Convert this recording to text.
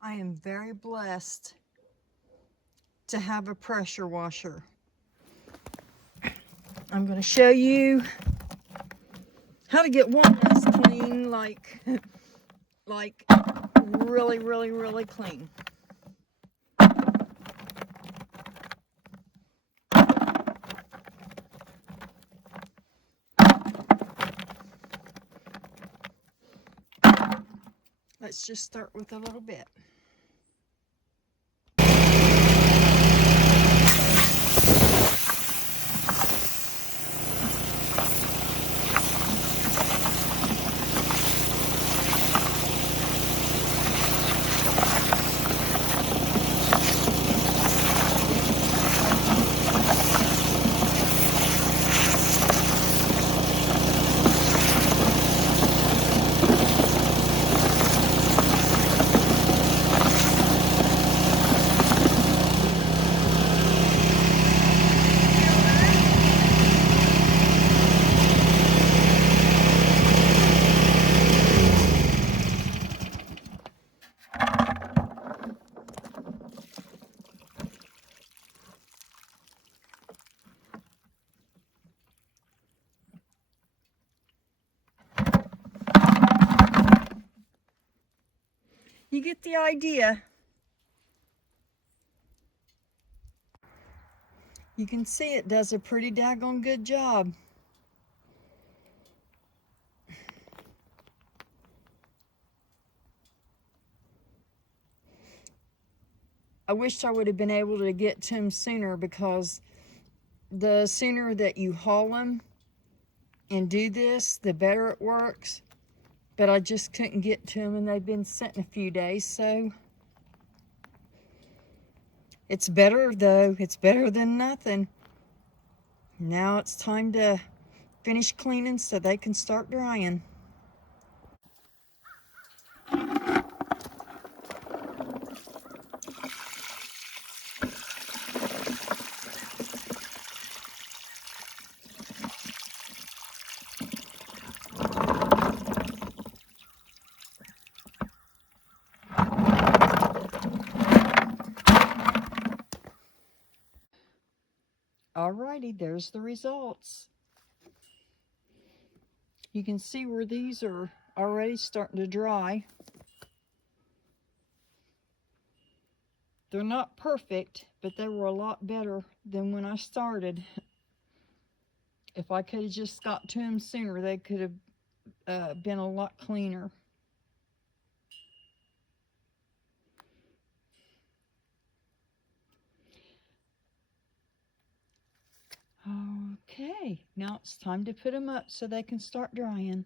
I am very blessed to have a pressure washer. I'm going to show you how to get walnuts clean, like really, really, really clean. Let's just start with a little bit. You get the idea. You can see it does a pretty daggone good job. I wish I would have been able to get to them sooner, because the sooner that you haul them and do this, the better it works. But I just couldn't get to them, and they've been sitting a few days, so it's better though. It's better than nothing. Now it's time to finish cleaning so they can start drying. Alrighty, there's the results. You can see where these are already starting to dry. They're not perfect, but they were a lot better than when I started. If I could have just got to them sooner, they could have been a lot cleaner. Okay, now it's time to put them up so they can start drying.